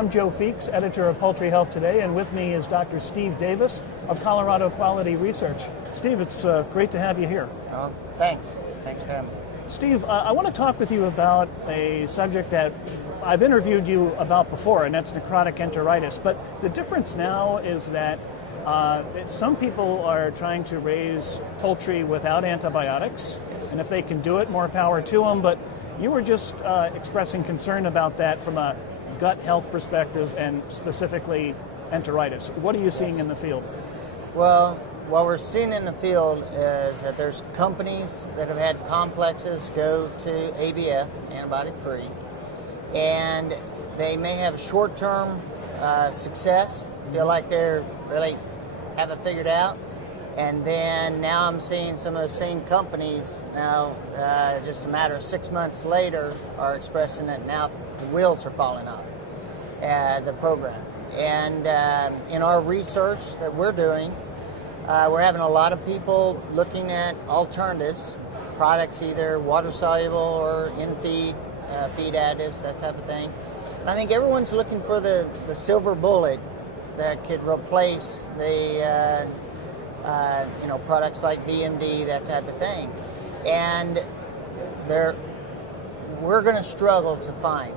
I'm Joe Feeks, editor of Poultry Health Today, and with me is Dr. Steve Davis of Colorado Quality Research. Steve, it's great to have you here. Oh, thanks. Thanks for having me. Steve, I want to talk with you about a subject that I've interviewed you about before, and that's necrotic enteritis. But the difference now is that some people are trying to raise poultry without antibiotics, and if they can do it, more power to them. But you were just expressing concern about that from a gut health perspective and specifically enteritis. What are you seeing in the field? Well, what we're seeing in the field is that there's companies that have had complexes go to ABF, antibiotic-free, and they may have short-term success, feel like they're really have it figured out, and then now I'm seeing some of those same companies now, just a matter of 6 months later, are expressing that now the wheels are falling off the program. And in our research that we're doing, we're having a lot of people looking at alternatives, products either water-soluble or in-feed, feed additives, that type of thing. And I think everyone's looking for the silver bullet that could replace the products like BMD, that type of thing. And we're going to struggle to find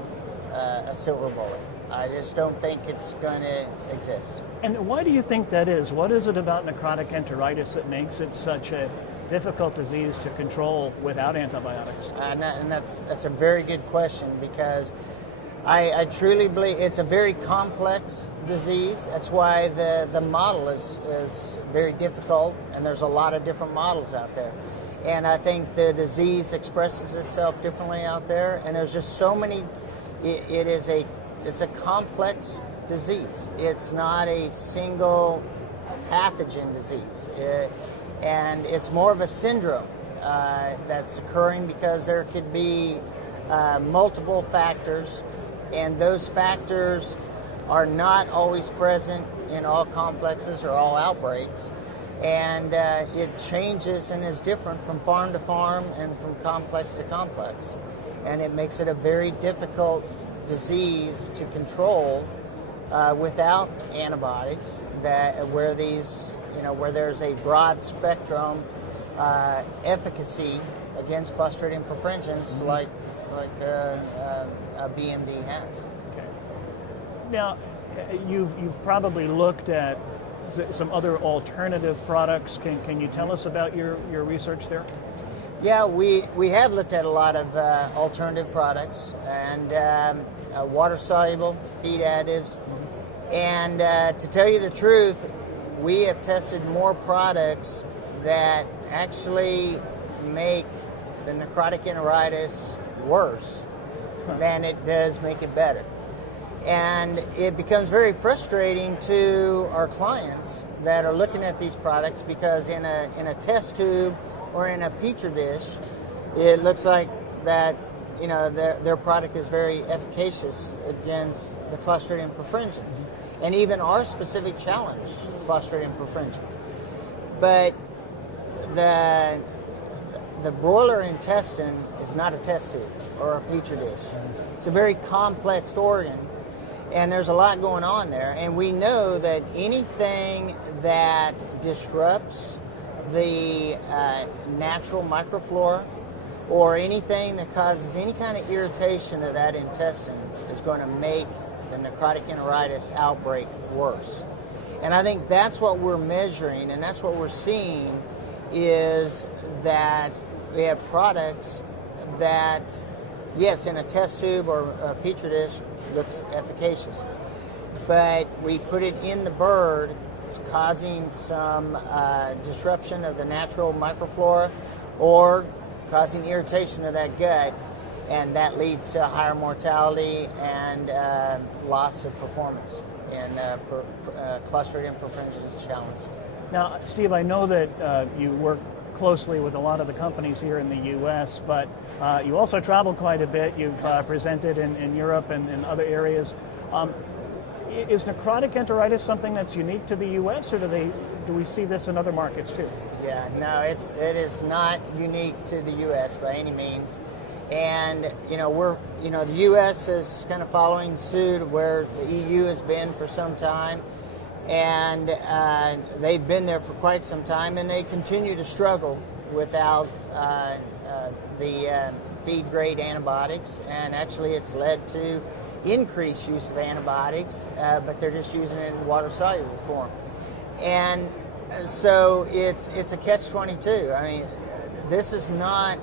a silver bullet. I just don't think it's going to exist. And why do you think that is? What is it about necrotic enteritis that makes it such a difficult disease to control without antibiotics? And that's a very good question, because I truly believe it's a very complex disease. That's why the model is very difficult, and there's a lot of different models out there. And I think the disease expresses itself differently out there, and there's just so many. It's a complex disease. It's not a single pathogen disease. And it's more of a syndrome that's occurring because there could be multiple factors, and those factors are not always present in all complexes or all outbreaks. And it changes and is different from farm to farm and from complex to complex. And it makes it a very difficult disease to control without antibiotics, where there's a broad spectrum efficacy against Clostridium perfringens, like a BMD has. Okay. Now, you've probably looked at some other alternative products. Can you tell us about your research there? Yeah, we have looked at a lot of alternative products and water-soluble feed additives. And to tell you the truth, we have tested more products that actually make the necrotic enteritis worse than it does make it better. And it becomes very frustrating to our clients that are looking at these products, because in a test tube or in a petri dish, it looks like that their product is very efficacious against the Clostridium perfringens, and even our specific challenge, Clostridium perfringens. But the broiler intestine is not a test tube or a petri dish. It's a very complex organ, and there's a lot going on there. And we know that anything that disrupts the natural microflora, or anything that causes any kind of irritation of that intestine, is going to make the necrotic enteritis outbreak worse. And I think that's what we're measuring, and that's what we're seeing, is that we have products that, yes, in a test tube or a petri dish, looks efficacious, but we put it in the bird, it's causing some disruption of the natural microflora, or causing irritation of that gut, and that leads to higher mortality and loss of performance in Clostridium perfringens challenge. Now, Steve, I know that you work closely with a lot of the companies here in the U.S., but you also travel quite a bit. You've presented in Europe and in other areas. Is necrotic enteritis something that's unique to the U.S., or do we see this in other markets too? Yeah, no, it is not unique to the U.S. by any means. And the U.S. is kind of following suit where the EU has been for some time, and they've been there for quite some time, and they continue to struggle without the feed-grade antibiotics, and actually it's led to increased use of antibiotics, but they're just using it in water-soluble form. And so it's a catch-22. I mean, this is not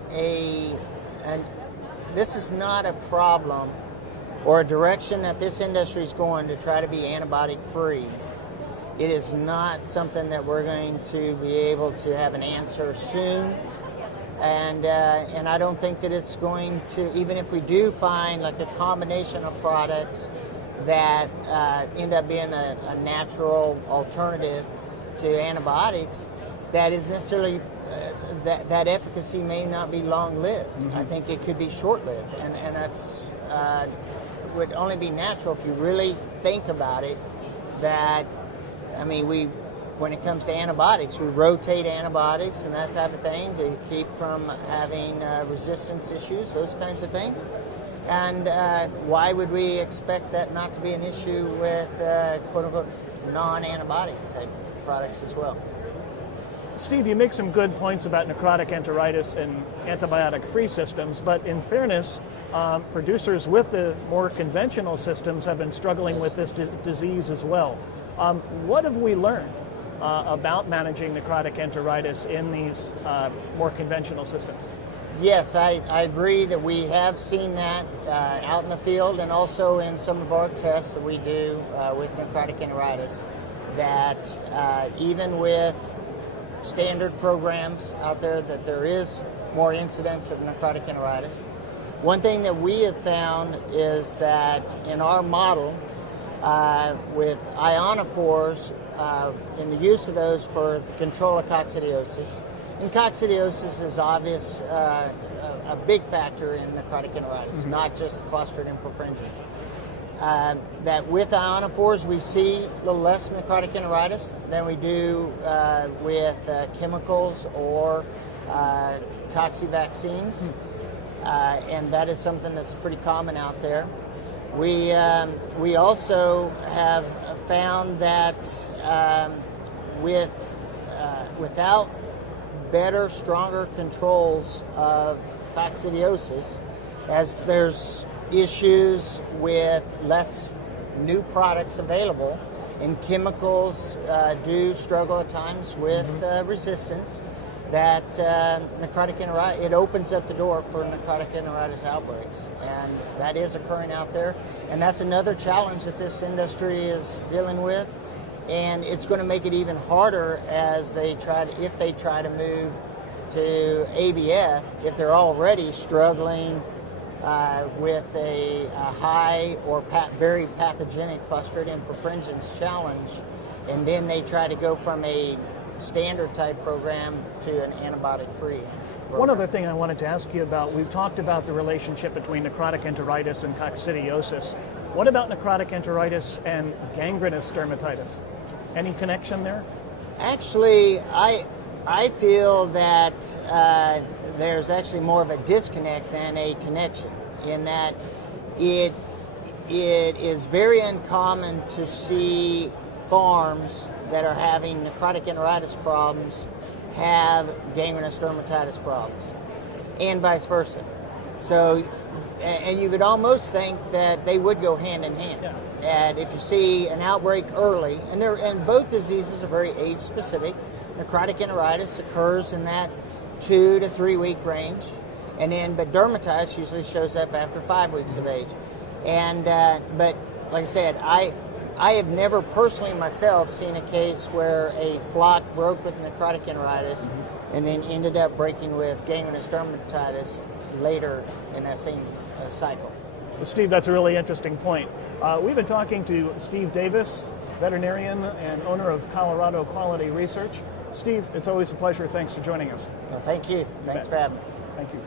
a problem or a direction that this industry is going to try to be antibiotic-free. It is not something that we're going to be able to have an answer soon. And I don't think that it's going to, even if we do find like a combination of products that end up being a natural alternative to antibiotics, that is necessarily, that efficacy may not be long-lived. Mm-hmm. I think it could be short-lived, and that's would only be natural if you really think about it. That, I mean, when it comes to antibiotics, we rotate antibiotics and that type of thing to keep from having resistance issues, those kinds of things. And why would we expect that not to be an issue with quote-unquote non-antibiotic type products as well? Steve, you make some good points about necrotic enteritis and antibiotic-free systems, but in fairness, producers with the more conventional systems have been struggling with this disease as well. What have we learned about managing necrotic enteritis in these more conventional systems? Yes, I agree that we have seen that out in the field and also in some of our tests that we do with necrotic enteritis, that even with standard programs out there, that there is more incidence of necrotic enteritis. One thing that we have found is that in our model with ionophores, in the use of those for the control of coccidiosis, and coccidiosis is obvious, a big factor in necrotic enteritis, mm-hmm. not just the Clostridium perfringens. That with ionophores we see a little less necrotic enteritis than we do with chemicals or cocci vaccines, and that is something that's pretty common out there. We also have found that without better, stronger controls of coccidiosis, as there's issues with less new products available, and chemicals do struggle at times with resistance, that necrotic enteritis, it opens up the door for necrotic enteritis outbreaks, and that is occurring out there, and that's another challenge that this industry is dealing with, and it's going to make it even harder as if they try to move to ABF, if they're already struggling with a high or very pathogenic Clostridium perfringens challenge, and then they try to go from a standard type program to an antibiotic free program. One other thing I wanted to ask you about, we've talked about the relationship between necrotic enteritis and coccidiosis. What about necrotic enteritis and gangrenous dermatitis? Any connection there? Actually, I feel that there's actually more of a disconnect than a connection, in that it is very uncommon to see farms that are having necrotic enteritis problems have gangrenous dermatitis problems, and vice versa. So, and you would almost think that they would go hand in hand. Yeah. And if you see an outbreak early, and both diseases are very age specific. Necrotic enteritis occurs in that 2 to 3 week range, but dermatitis usually shows up after 5 weeks of age. And but like I said, I have never personally myself seen a case where a flock broke with necrotic enteritis and then ended up breaking with gangrenous dermatitis later in that same cycle. Well, Steve, that's a really interesting point. We've been talking to Steve Davis, veterinarian and owner of Colorado Quality Research. Steve, it's always a pleasure. Thanks for joining us. Well, thank you. Thanks for having me. Thank you.